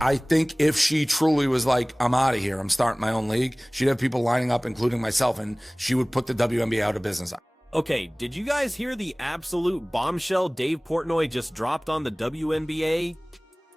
I think if she truly was like, I'm out of here, I'm starting my own league, she'd have people lining up, including myself, and she would put the WNBA out of business. Okay, did you guys hear the absolute bombshell Dave Portnoy just dropped on the WNBA?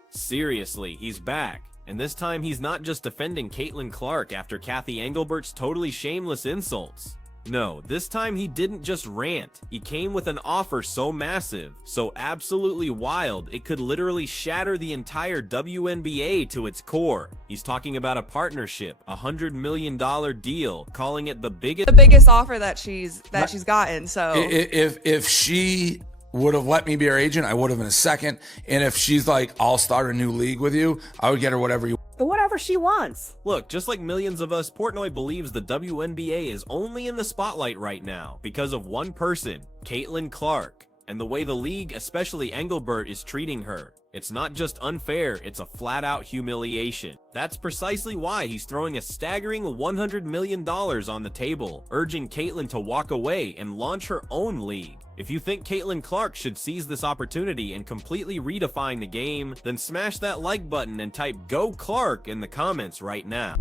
Seriously, he's back. And this time he's not just defending Caitlin Clark after Cathy Engelbert's totally shameless insults. No, this time he didn't just rant. He came with an offer so massive, so absolutely wild, it could literally shatter the entire WNBA to its core. He's talking about a partnership, a $100 million deal, calling it the biggest offer that she's gotten. So if she would have let me be her agent, I would have in a second. And if she's like, I'll start a new league with you, I would get her whatever you want. Whatever she wants. Look, just like millions of us, Portnoy believes the WNBA is only in the spotlight right now because of one person, Caitlin Clark, and the way the league, especially Engelbert, is treating her. It's not just unfair, it's a flat-out humiliation. That's precisely why he's throwing a staggering $100 million on the table, urging Caitlin to walk away and launch her own league. If you think Caitlin Clark should seize this opportunity and completely redefine the game, then smash that like button and type "Go Clark" in the comments right now.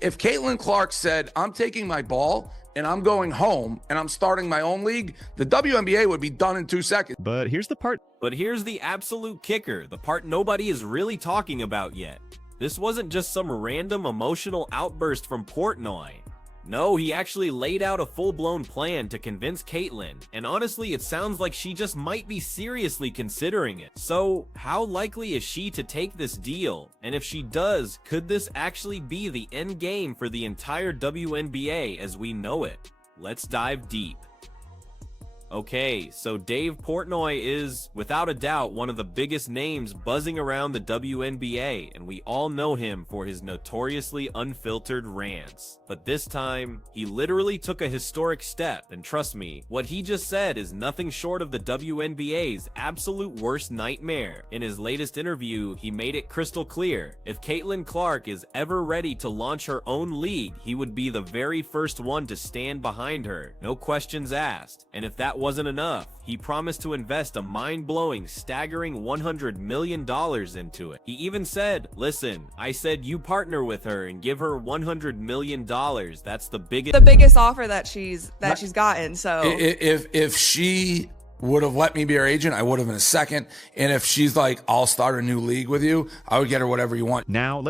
If Caitlin Clark said, I'm taking my ball and I'm going home and I'm starting my own league, the WNBA would be done in 2 seconds. But here's the absolute kicker, the part nobody is really talking about yet. This wasn't just some random emotional outburst from Portnoy. No, he actually laid out a full-blown plan to convince Caitlin, and honestly, it sounds like she just might be seriously considering it. So, how likely is she to take this deal? And if she does, could this actually be the end game for the entire WNBA as we know it? Let's dive deep. Okay, so Dave Portnoy is, without a doubt, one of the biggest names buzzing around the WNBA, and we all know him for his notoriously unfiltered rants. But this time, he literally took a historic step, and trust me, what he just said is nothing short of the WNBA's absolute worst nightmare. In his latest interview, he made it crystal clear, if Caitlin Clark is ever ready to launch her own league, he would be the very first one to stand behind her, no questions asked. And if that wasn't enough, he promised to invest a mind-blowing, staggering $100 million into it. He even said, listen, I said you partner with her and give her $100 million. That's the biggest offer that she's gotten. So if she would have let me be her agent, I would have in a second. And if she's like, I'll start a new league with you, I would get her whatever you want. Now,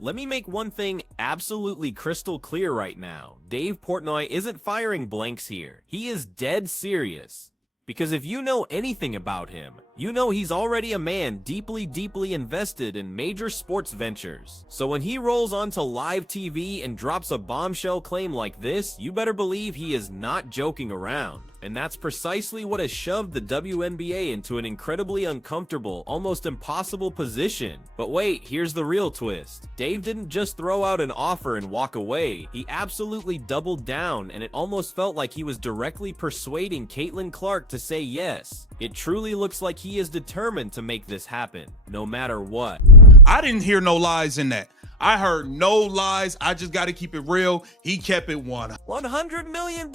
let me make one thing absolutely crystal clear right now. Dave Portnoy isn't firing blanks here. He is dead serious. Because if you know anything about him, you know he's already a man deeply invested in major sports ventures. So when he rolls onto live TV and drops a bombshell claim like this, you better believe he is not joking around. And that's precisely what has shoved the WNBA into an incredibly uncomfortable, almost impossible position. But wait, here's the real twist. Dave didn't just throw out an offer and walk away. He absolutely doubled down, and it almost felt like he was directly persuading Caitlin Clark to say yes. It truly looks like he is determined to make this happen, no matter what. I didn't hear no lies in that. I heard no lies. I just got to keep it real. He kept it $100 million.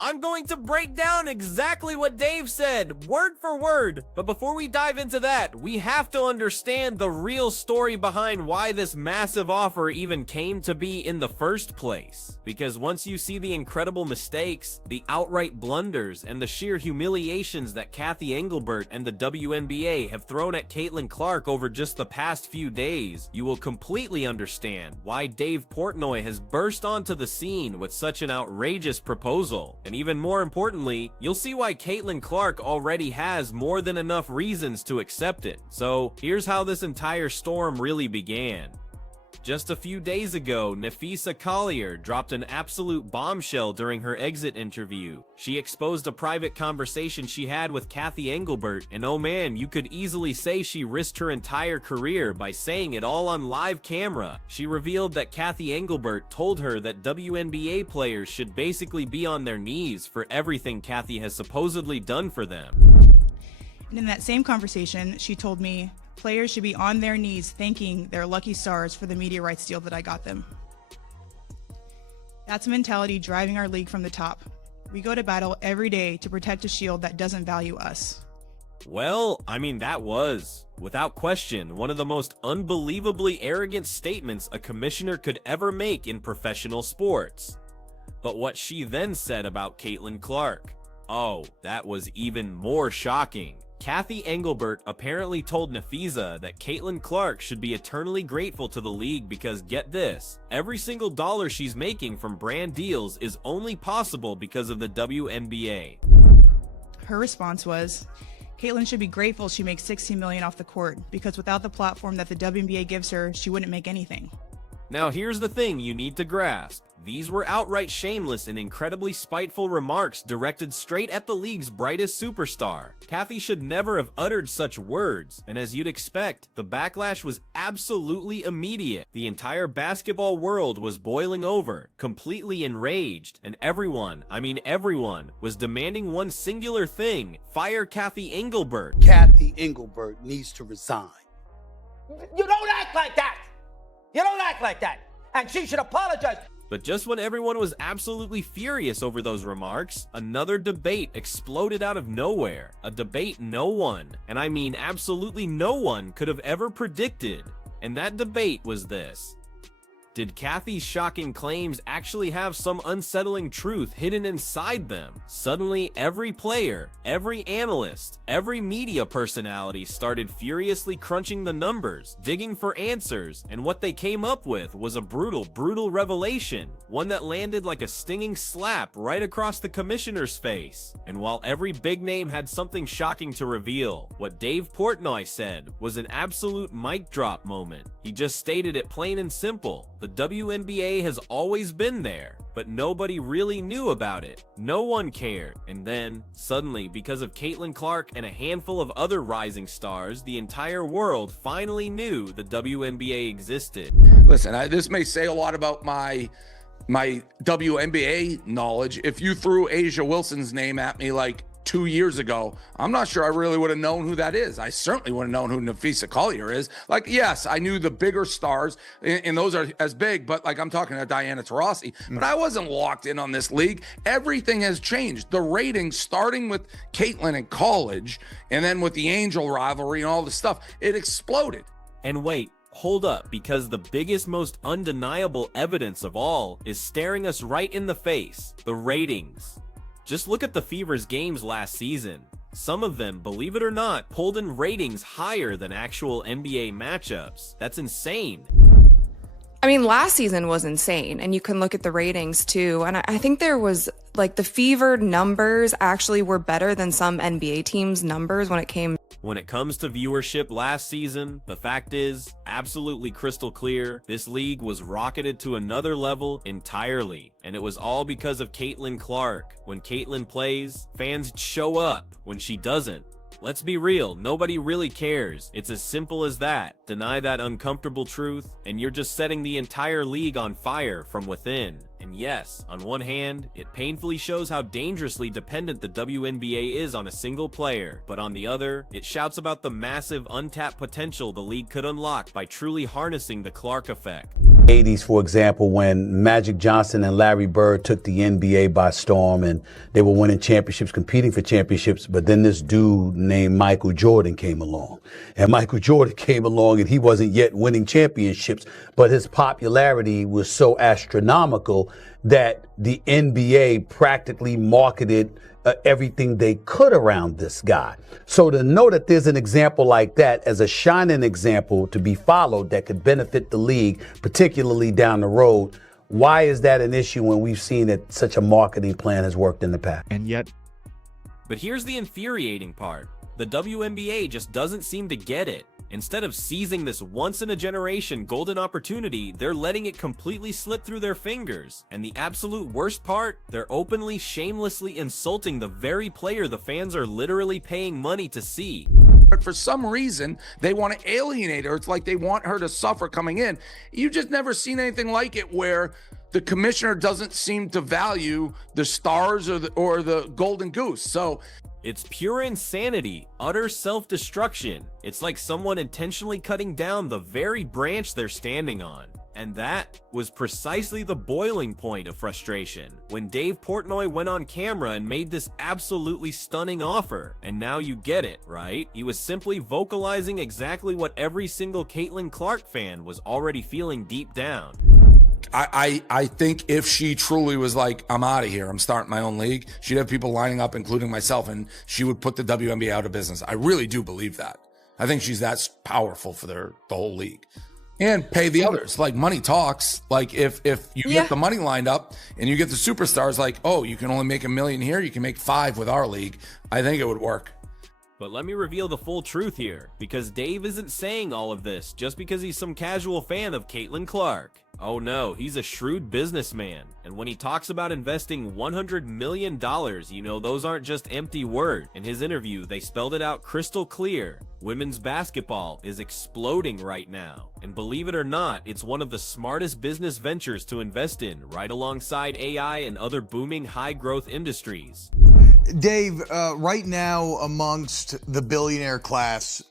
I'm going to break down exactly what Dave said, word for word. But before we dive into that, we have to understand the real story behind why this massive offer even came to be in the first place. Because once you see the incredible mistakes, the outright blunders, and the sheer humiliations that Cathy Engelbert and the WNBA have thrown at Caitlin Clark over just the past few days, you will completely understand why Dave Portnoy has burst onto the scene with such an outrageous proposal. And even more importantly, you'll see why Caitlin Clark already has more than enough reasons to accept it. So here's how this entire storm really began. Just a few days ago, Napheesa Collier dropped an absolute bombshell during her exit interview. She exposed a private conversation she had with Cathy Engelbert, and oh man, you could easily say she risked her entire career by saying it all on live camera. She revealed that Cathy Engelbert told her that WNBA players should basically be on their knees for everything Cathy has supposedly done for them. And in that same conversation, she told me, players should be on their knees thanking their lucky stars for the media rights deal that I got them. That's a mentality driving our league from the top. We go to battle every day to protect a shield that doesn't value us. Well, I mean, that was, without question, one of the most unbelievably arrogant statements a commissioner could ever make in professional sports. But what she then said about Caitlin Clark, oh, that was even more shocking. Kathy Engelbert apparently told Nafisa that Caitlin Clark should be eternally grateful to the league because, get this, every single dollar she's making from brand deals is only possible because of the WNBA. Her response was, Caitlin should be grateful she makes $16 million off the court, because without the platform that the WNBA gives her, she wouldn't make anything. Now here's the thing you need to grasp. These were outright shameless and incredibly spiteful remarks directed straight at the league's brightest superstar. Kathy should never have uttered such words, and as you'd expect, the backlash was absolutely immediate. The entire basketball world was boiling over, completely enraged, and everyone, I mean everyone, was demanding one singular thing: fire Kathy Engelbert. Kathy Engelbert needs to resign. You don't act like that! You don't act like that! And she should apologize. But just when everyone was absolutely furious over those remarks, another debate exploded out of nowhere. A debate no one, and I mean absolutely no one, could have ever predicted. And that debate was this: did Kathy's shocking claims actually have some unsettling truth hidden inside them? Suddenly, every player, every analyst, every media personality started furiously crunching the numbers, digging for answers, and what they came up with was a brutal, brutal revelation, one that landed like a stinging slap right across the commissioner's face. And while every big name had something shocking to reveal, what Dave Portnoy said was an absolute mic drop moment. He just stated it plain and simple: the WNBA has always been there, but nobody really knew about it. No one cared. And then, suddenly, because of Caitlin Clark and a handful of other rising stars, the entire world finally knew the WNBA existed. Listen, this may say a lot about my WNBA knowledge. If you threw Asia Wilson's name at me like 2 years ago, I'm not sure I really would have known who that is. I certainly would have known who Nafisa Collier is. Like, yes, I knew the bigger stars, and those are as big, but like I'm talking to Diana Taurasi, but I wasn't locked in on this league. Everything has changed. The ratings, starting with Caitlin in college, and then with the Angel rivalry and all the stuff, it exploded. And wait, hold up, because the biggest, most undeniable evidence of all is staring us right in the face: the ratings. Just look at the Fever's games last season. Some of them, believe it or not, pulled in ratings higher than actual NBA matchups. That's insane. I mean, last season was insane, and you can look at the ratings too. And I think there was, like, the Fever numbers actually were better than some NBA teams' numbers when it comes to viewership last season, the fact is, absolutely crystal clear, this league was rocketed to another level entirely. And it was all because of Caitlin Clark. When Caitlin plays, fans show up. When she doesn't, let's be real, nobody really cares. It's as simple as that. Deny that uncomfortable truth, and you're just setting the entire league on fire from within. And yes, on one hand, it painfully shows how dangerously dependent the WNBA is on a single player, but on the other, it shouts about the massive untapped potential the league could unlock by truly harnessing the Clark effect. 80s, for example, when Magic Johnson and Larry Bird took the NBA by storm and they were winning championships, competing for championships, but then this dude named Michael Jordan came along. And Michael Jordan came along and he wasn't yet winning championships, but his popularity was so astronomical that the NBA practically marketed everything they could around this guy. So to know that there's an example like that as a shining example to be followed that could benefit the league, particularly down the road, why is that an issue when we've seen that such a marketing plan has worked in the past? And yet, but here's the infuriating part. The WNBA just doesn't seem to get it. Instead of seizing this once-in-a-generation golden opportunity, they're letting it completely slip through their fingers. And the absolute worst part, they're openly, shamelessly insulting the very player the fans are literally paying money to see. But for some reason, they want to alienate her. It's like they want her to suffer coming in. You just never seen anything like it where the commissioner doesn't seem to value the stars or the golden goose. So it's pure insanity, utter self-destruction. It's like someone intentionally cutting down the very branch they're standing on. And that was precisely the boiling point of frustration when Dave Portnoy went on camera and made this absolutely stunning offer. And now you get it, right? He was simply vocalizing exactly what every single Caitlin Clark fan was already feeling deep down. I think if she truly was like, I'm out of here, I'm starting my own league, she'd have people lining up, including myself, and she would put the WNBA out of business. I really do believe that. I think she's that powerful for the whole league. And pay the others. Like, money talks. Like, if you get the money lined up and you get the superstars, like, oh, you can only make $1 million here, you can make 5 with our league, I think it would work. But let me reveal the full truth here, because Dave isn't saying all of this just because he's some casual fan of Caitlin Clark. Oh no, he's a shrewd businessman, and when he talks about investing $100 million, you know those aren't just empty words. In his interview, they spelled it out crystal clear. Women's basketball is exploding right now, and believe it or not, it's one of the smartest business ventures to invest in, right alongside AI and other booming high-growth industries. Dave, right now amongst the billionaire class,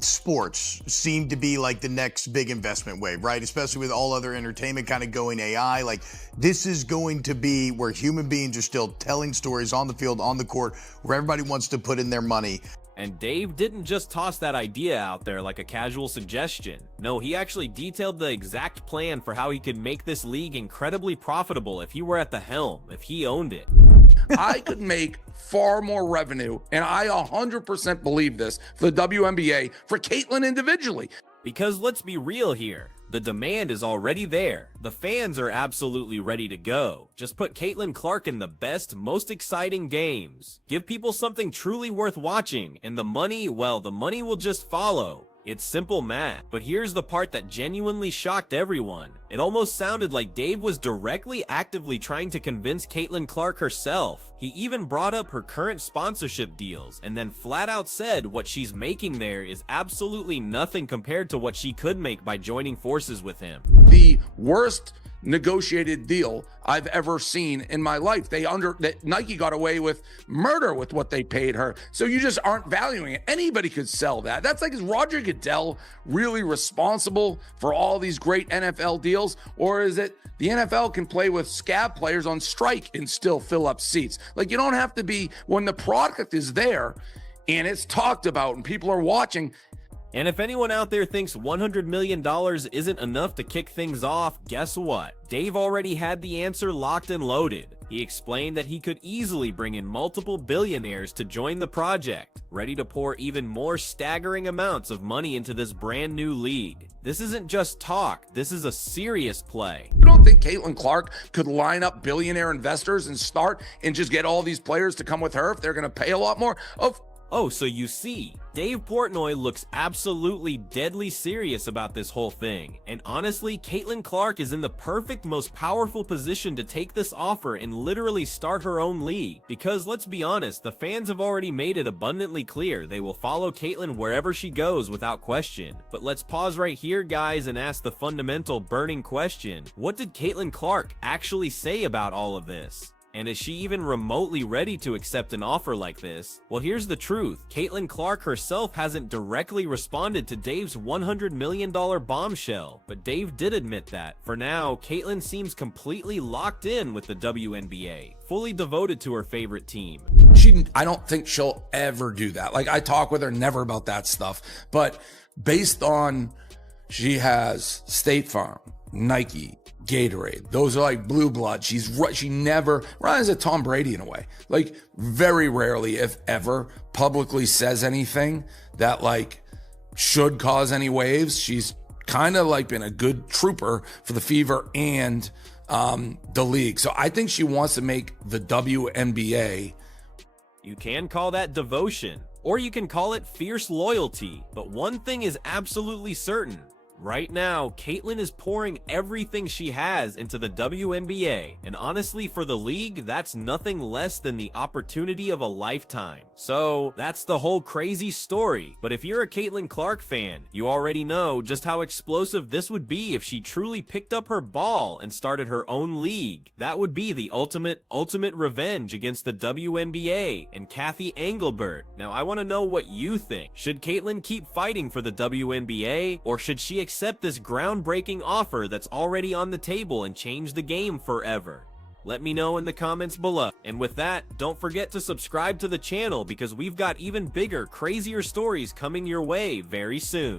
sports seem to be like the next big investment wave, right? Especially with all other entertainment kind of going AI. Like, this is going to be where human beings are still telling stories on the field, on the court, where everybody wants to put in their money. And Dave didn't just toss that idea out there like a casual suggestion. No, he actually detailed the exact plan for how he could make this league incredibly profitable if he were at the helm, if he owned it. I could make far more revenue, and I 100% believe this, for the WNBA, for Caitlin individually. Because let's be real here, the demand is already there. The fans are absolutely ready to go. Just put Caitlin Clark in the best, most exciting games. Give people something truly worth watching, and the money, well, the money will just follow. It's simple math. But here's the part that genuinely shocked everyone. It almost sounded like Dave was directly actively trying to convince Caitlin Clark herself. He even brought up her current sponsorship deals and then flat out said what she's making there is absolutely nothing compared to what she could make by joining forces with him. The worst negotiated deal I've ever seen in my life. That Nike got away with murder with what they paid her. So you just aren't valuing it. Anybody could sell that. That's like, is Roger Goodell really responsible for all these great NFL deals? Or is it the NFL can play with scab players on strike and still fill up seats? Like, you don't have to be, when the product is there and it's talked about and people are watching. And if anyone out there thinks $100 million isn't enough to kick things off, guess what? Dave already had the answer locked and loaded. He explained that he could easily bring in multiple billionaires to join the project, ready to pour even more staggering amounts of money into this brand new league. This isn't just talk, this is a serious play. You don't think Caitlin Clark could line up billionaire investors and start and just get all these players to come with her if they're going to pay a lot more? Oh, so you see, Dave Portnoy looks absolutely deadly serious about this whole thing. And honestly, Caitlin Clark is in the perfect, most powerful position to take this offer and literally start her own league. Because let's be honest, the fans have already made it abundantly clear they will follow Caitlin wherever she goes without question. But let's pause right here, guys, and ask the fundamental burning question. What did Caitlin Clark actually say about all of this? And is she even remotely ready to accept an offer like this? Well, here's the truth. Caitlin Clark herself hasn't directly responded to Dave's $100 million bombshell, but Dave did admit that. For now, Caitlin seems completely locked in with the WNBA, fully devoted to her favorite team. I don't think she'll ever do that. Like, I talk with her never about that stuff, but based on, she has State Farm, Nike, Gatorade. Those are like blue blood. She never, reminds of Tom Brady in a way. Like, very rarely, if ever, publicly says anything that like should cause any waves. She's kind of like been a good trooper for the Fever and the league. So I think she wants to make the WNBA. You can call that devotion, or you can call it fierce loyalty. But one thing is absolutely certain. Right now, Caitlin is pouring everything she has into the WNBA, and honestly, for the league, that's nothing less than the opportunity of a lifetime. So, that's the whole crazy story. But if you're a Caitlin Clark fan, you already know just how explosive this would be if she truly picked up her ball and started her own league. That would be the ultimate revenge against the WNBA and Kathy Engelbert. Now, I want to know what you think. Should Caitlin keep fighting for the WNBA, or should she accept this groundbreaking offer that's already on the table and change the game forever? Let me know in the comments below. And with that, don't forget to subscribe to the channel because we've got even bigger, crazier stories coming your way very soon.